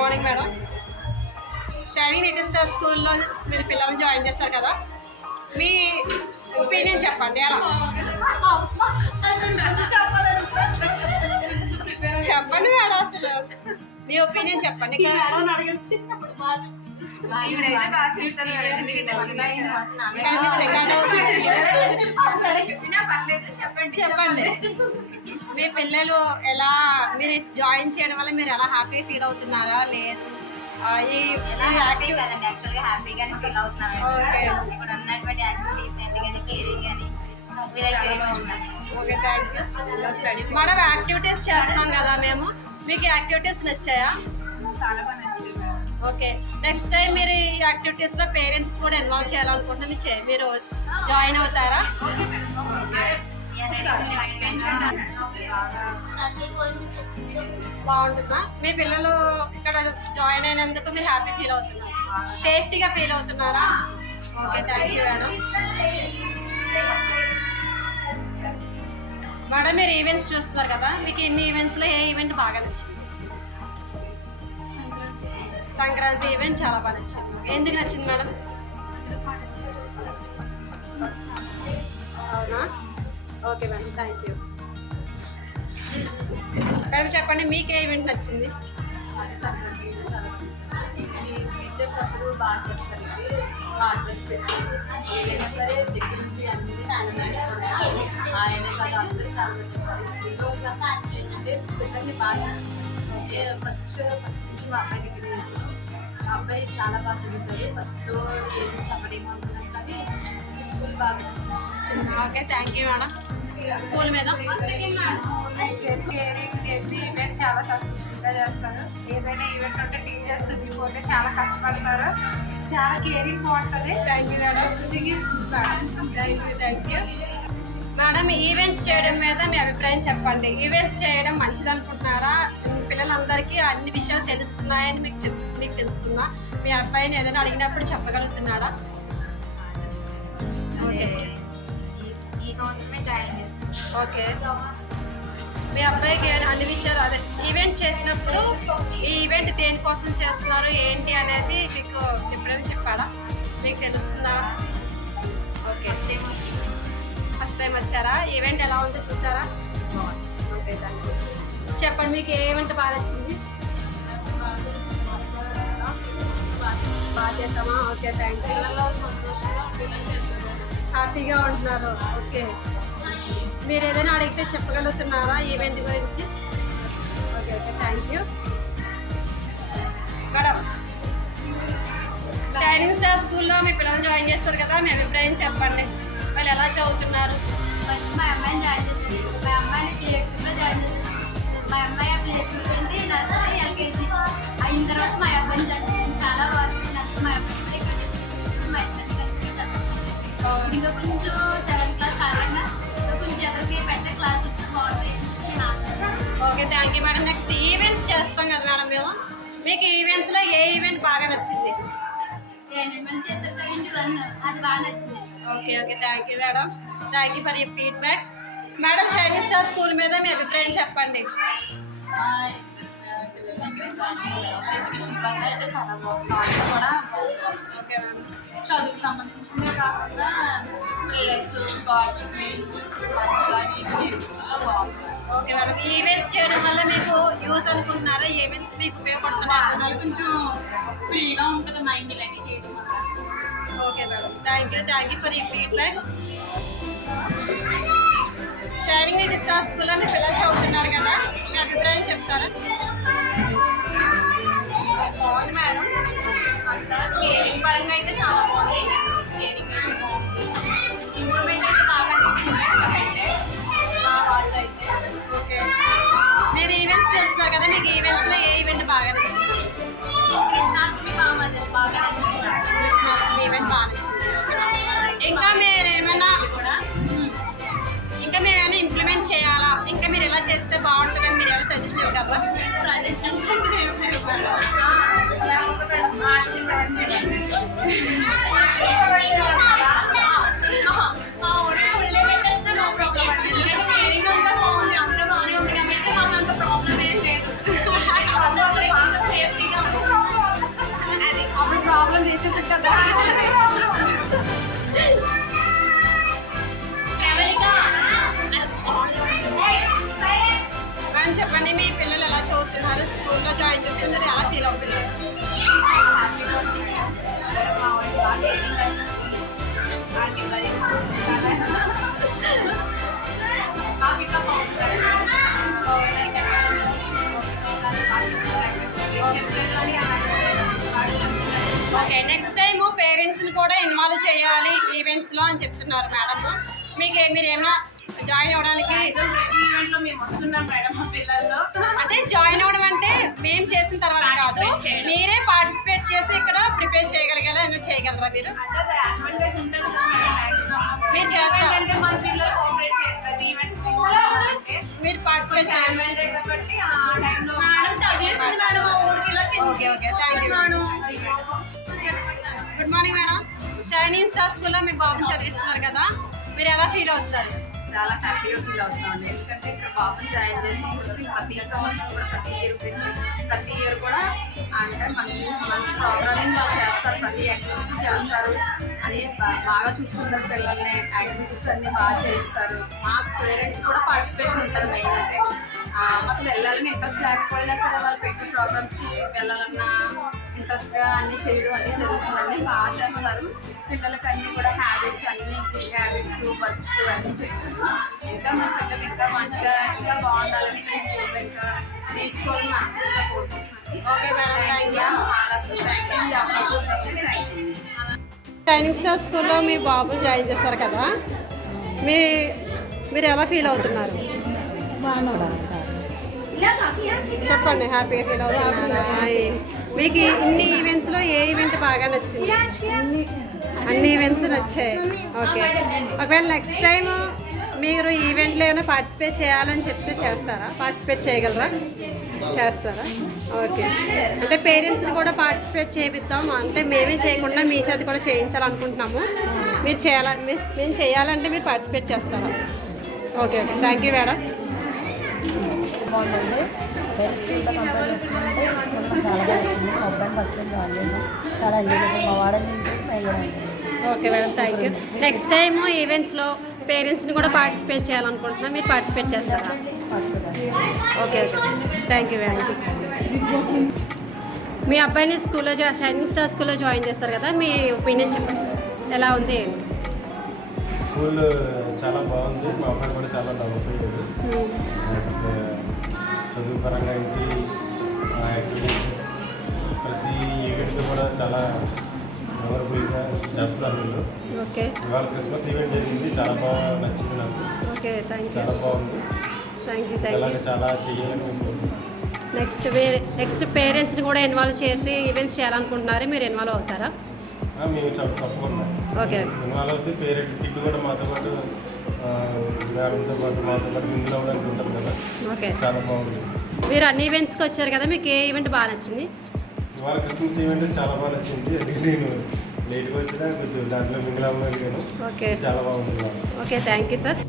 Morning madam. Shining little star స్కూల్లో మీరు పిల్లల్ని జాయిన్ చేస్తారు కదా, మీ ఒపీనియన్ చెప్పండి. ఎలా చెప్పండి మేడం, అసలు మీ ఒపీనియన్ చెప్పండి. ఇక్కడ చెప్పండి మీ పిల్లలు ఎలా, మీరు జాయిన్ చేయడం వల్ల మీరు ఎలా హ్యాపీ ఫీల్ అవుతున్నారా? లేదు యాక్చువల్గా హ్యాపీగానే ఫీల్ అవుతున్నాను. ఇక్కడ ఉన్నటువంటి యాక్టివిటీస్ కానీ కేరింగ్ కానీ okay, thank you. Madam activities చేస్తాం కదా మేము, మీకు యాక్టివిటీస్ నచ్చాయా? చాలా బాగా నచ్చింది మేడం. ఓకే, నెక్స్ట్ టైం మీరు ఈ యాక్టివిటీస్లో పేరెంట్స్ కూడా ఇన్వాల్వ్ చేయాలనుకుంటే మీరు జాయిన్ అవుతారా? బాగుంటుందా? మీ పిల్లలు ఇక్కడ జాయిన్ అయినందుకు మీరు హ్యాపీ ఫీల్ అవుతున్నారు, సేఫ్టీగా ఫీల్ అవుతున్నారా? Okay, thank you madam. Madam మీరు ఈవెంట్స్ చూస్తున్నారు కదా, మీకు ఇన్ని ఈవెంట్స్లో ఏ ఈవెంట్ బాగా నచ్చింది? సంక్రాంతి ఈవెంట్ చాలా బాగా నచ్చింది. ఎందుకు నచ్చింది మేడం? అవునా? Okay madam, thank you. Madam చెప్పండి, మీకు ఏ ఈవెంట్ నచ్చింది? టీచర్స్ అప్పుడు బాగా చేస్తారు, ఏదైనా సరే దగ్గర నుంచి అన్ని ఆయన వాళ్ళు అందరూ చాలా చేస్తారు. స్కూల్లో అంటే పిల్లల్ని బాగా చేస్తారు. ఫస్ట్ నుంచి మా అబ్బాయి దగ్గర చేస్తాను. మా అబ్బాయి చాలా బాగా చదువుతారు. ఫస్ట్లో ఏది చెప్పడేమో అనుకున్నాను, కానీ స్కూల్ బాగా నచ్చింది. Okay, thank you madam. School మీద ఎవ్రీ ఈవెంట్ చాలా సక్సెస్ఫుల్గా చేస్తారు. ఏదైనా ఈవెంట్ ఉంటే టీచర్స్ పోతే చాలా కష్టపడతారు, చాలా కేరింగ్ బాగుంటుంది. Thank you madam. Thank you madam. Events చేయడం మీద మీ అభిప్రాయం చెప్పండి. ఈవెంట్స్ చేయడం మంచిది అనుకుంటున్నారా? పిల్లలందరికీ అన్ని విషయాలు తెలుస్తున్నాయని మీకు తెలుస్తుందా? మీ అబ్బాయిని ఏదైనా అడిగినప్పుడు చెప్పగలుగుతున్నాడా? ఓకే, ఈ సంవత్సరమే జాయిన్ చేస్తాను. ఓకే, మీ అబ్బాయికి అన్ని విషయాలు అదే ఈవెంట్ చేసినప్పుడు ఈ ఈవెంట్ దేనికోసం చేస్తున్నారు ఏంటి అనేది మీకు ఎప్పుడైనా చెప్పాడా? మీకు తెలుస్తుందా? ఓకే, ఫస్ట్ టైం వచ్చారా? ఈవెంట్ ఎలా ఉందో చూసారా? ఓకే, చెప్పండి, మీకు ఏ ఈవెంట్ బాగా నచ్చింది? బాగా చేస్తామా? Okay, thank you. హ్యాపీగా ఉంటున్నారు. ఓకే, మీరు ఏదైనా అడిగితే చెప్పగలుగుతున్నారా ఈవెంట్ గురించి? Okay, okay, thank you madam. Shining star స్కూల్లో మీ పిల్లల్ని జాయిన్ చేస్తారు కదా, మీ అభిప్రాయం చెప్పండి. వాళ్ళు ఎలా చదువుతున్నారు? ఫస్ట్ మా అమ్మాయిని జాయిన్ చేశాను. మా అమ్మాయిని ప్లేస్లో జాయిన్ చేశాను. మా అమ్మాయి ఆ ప్లేస్ నుండి నర్సరీ ఎల్కేజీ అయిన తర్వాత మా అబ్బాయిని జాయిన్ చేశాను. చాలా బాగుంది. నెక్స్ట్ మా అబ్బాయి ఇక్కడ మా ఇద్దరిని కలిసి ఇంకా కొంచెం 7th క్లాస్ కాకుండా కొంచెం ఎదురుకి పెట్టే క్లాస్ వస్తే బాగుంటాయి. Okay, thank you madam. Next events చేస్తాం కదా మేడం మేము, మీకు ఈవెంట్స్లో ఏ ఈవెంట్ బాగా నచ్చింది? యానిమల్ చేస్తారు కదండి రన్, అది బాగా నచ్చింది. Okay, okay, thank you madam. Thank you for your feedback. Madam shining star school మీద మీ అభిప్రాయం చెప్పండి. ఎడ్యుకేషన్ పరంగా అయితే చాలా బాగుంది. కూడా ఓకే మేడం. చదువుకు సంబంధించినవే కాకుండా ప్లేస్ గాడ్స్ బాగుంది. ఓకే మేడం, ఈవెంట్స్ చేయడం వల్ల మీకు యూజ్ అనుకుంటున్నారా? ఈవెంట్స్ మీకు ఉపయోగపడుతున్నాయి? కొంచెం ఫ్రీగా ఉంటుంది మైండ్ ఇలాంటి చేయడం. Okay madam, thank you for your feedback. Shining little star స్కూల్లో మీ పిల్లలు చదువుతున్నారు కదా, మీ అభిప్రాయం చెప్తారా? బాగుంది మేడం. కేరింగ్ పరంగా అయితే చాలా బాగుంది. కేరింగ్ అయితే బాగుంది. ఇంప్రూవ్మెంట్ అయితే బాగా అనిపించింది మా వాళ్ళు అయితే. ఓకే, మీరు ఈవెంట్స్ చూస్తున్నారు కదా, మీకు ఈవెంట్స్లో ఏ ఈవెంట్ బాగా నచ్చింది? కృష్ణాష్టమి బాగా నచ్చింది. క్రిస్మస్ ఈవెంట్ బాగా నచ్చింది. ఇంకా మీరేమైనా ఇంప్లిమెంట్ చేయాలా? ఇంకా మీరు ఎలా చేస్తే బాగుంటుందని మీరు ఎలా సజెషన్ ఇవ్వగలరా? సజెషన్స్ సేఫ్టీగా నెక్స్ట్ టైం పేరెంట్స్ని కూడా ఇన్వాల్వ్ చేయాలి ఈవెంట్స్లో అని చెప్తున్నారు మేడం. మీరు ఏమైనా జాయిన్ అవ్వడానికి ఈవెంట్లో మేము వస్తున్నాం మేడం మా పిల్లల్లో. అంటే జాయిన్ అవ్వడం అంటే మేము చేసిన తర్వాత కాదు, మీరే పార్టిసిపేట్ చేసి ఇక్కడ ప్రిపేర్ చేయగలిగేలా ఏమైనా చేయగలరా మీరు? అంటే యాన్యువల్ డేస్ ఉంటుంది కదా మేడం, మీరు చేస్తారు అంటే మన పిల్లలు కోఆపరేట్ చేయాలి ప్రతి ఈవెంట్ అంటే మీరు పార్టిసిపేట్ చేయాలి. యాన్యువల్ డే కాబట్టి ఆ టైంలో okay okay thank you madam. Good morning madam. Shining star స్కూల్లో మీ బాబుని చదివిస్తున్నారు కదా, మీరు ఎలా ఫీల్ అవుతున్నారు? చాలా హ్యాపీగా ఫీల్ అవుతున్నామండి. ఎందుకంటే ఇక్కడ బాబుని జాయిన్ చేసి వచ్చి ప్రతి సంవత్సరం కూడా ప్రతి ఇయర్ కూడా అంటే మంచి మంచి ప్రోగ్రామింగ్ వాళ్ళు చేస్తారు, ప్రతి యాక్టివిటీస్ చేస్తారు, అని బాగా చూసుకుంటారు పిల్లల్ని, యాక్టివిటీస్ అన్ని బాగా చేస్తారు. మా పేరెంట్స్ కూడా పార్టిసిపేషన్ ఉంటుంది మెయిన్. అంటే మాకు వెళ్ళాలని ఇంట్రెస్ట్ లేకపోయినా సరే వాళ్ళు పెట్టే ప్రోగ్రామ్స్కి వెళ్ళాలన్న ఇంట్రెస్ట్గా అన్నీ చేయడం అన్నీ జరుగుతుందండి. బాగా చేస్తారు. పిల్లలకి అన్నీ కూడా హ్యాబిట్స్ అన్నీ గుడ్ హ్యాబిట్స్ వర్క్ అన్నీ చేస్తారు. ఇంకా మా పిల్లలు ఇంకా మంచిగా ఇంకా బాగుండాలని ఈ స్కూల్లో ఇంకా నేర్చుకోవాలని మనస్ఫూర్తిగా కోరుకుంటున్నాను. Okay madam thank you. Thank you. Shining star స్కూల్లో మీ బాబుని జాయిన్ చేస్తారు కదా, మీరు ఎలా ఫీల్ అవుతున్నారు? చెప్పండి. హ్యాపీగా ఫీల్ అవుతున్నారా? మీకు ఇన్ని ఈవెంట్స్లో ఏ ఈవెంట్ బాగా నచ్చింది? అన్ని ఈవెంట్స్ నచ్చాయి. ఓకే. ఒకవేళ నెక్స్ట్ టైం మీరు ఈవెంట్లో ఏమైనా పార్టిసిపేట్ చేయాలని చెప్తే చేస్తారా? పార్టిసిపేట్ చేయగలరా? చేస్తారా? ఓకే. అంటే పేరెంట్స్ని కూడా పార్టిసిపేట్ చేపిద్దాం, అంటే మేమే చేయకుండా మీ చేతి కూడా చేయించాలనుకుంటున్నాము. మేము చేయాలంటే మీరు పార్టిసిపేట్ చేస్తారా? Okay okay thank you madam. బాగుందండి. వేరే స్కూల్లో కంపేర్ చేసుకుంటే ఈ స్కూల్లో చాలా బాగా వచ్చింది. మా అబ్బాయిని ఫస్ట్ టైం జాయిన్ చేసాం, చాలా ఎంజాయ్ చేసాం. మా వాడని మేము కూడా okay madam thank you. Next time ఈవెంట్స్లో పేరెంట్స్ని కూడా పార్టిసిపేట్ చేయాలనుకుంటున్నాం, మీరు పార్టిసిపేట్ చేస్తారా? Okay okay thank you thank you. మీ అబ్బాయిని స్కూల్లో షైనింగ్ స్టార్ స్కూల్లో జాయిన్ చేస్తారు కదా, మీ ఒపీనియన్ చెప్పండి, ఎలా ఉంది? స్కూల్ చాలా బాగుంది. మా అబ్బాయి కూడా చాలా నవ్వుతుంది. చదువు పరంగా ఏంటి యాక్టివిటీస్ ప్రతి ఈవెంట్ కూడా చాలా మెమరబుల్గా చేస్తున్నారు వీళ్ళు. ఓకే. ఇవాళ క్రిస్మస్ ఈవెంట్ జరిగింది, చాలా బాగా నచ్చింది నాకు. Okay thank you. చాలా బాగుంది. థ్యాంక్ యూ థ్యాంక్ అలాగే యూ. చాలా చేయాలని అనుకుంటున్నాను. నెక్స్ట్ పేరెంట్స్ని కూడా ఇన్వాల్వ్ చేసి ఈవెంట్స్ చేయాలనుకుంటున్నారు, మీరు ఇన్వాల్వ్ అవుతారా? మేము తప్పకుండా ఓకే. ఇన్వాల్వ్ అవుతే పేరెంట్ కిట్ కూడా మాతో పాటు మేడంతో పాటు మాతో పాటు మింగిల్ అవ్వడానికి ఉంటుంది కదా. ఓకే. చాలా బాగుంది. మీరు అన్ని ఈవెంట్స్కి వచ్చారు కదా, మీకు ఏ ఈవెంట్ బాగా నచ్చింది? ఇవాళ క్రిస్మస్ ఈవెంట్ చాలా బాగా నచ్చింది. అందుకే నేను లేట్గా వచ్చినా కొంచెం దాంట్లో మింగిల్ అవ్వగలిగాను. ఓకే చాలా బాగుంది. Okay thank you sir.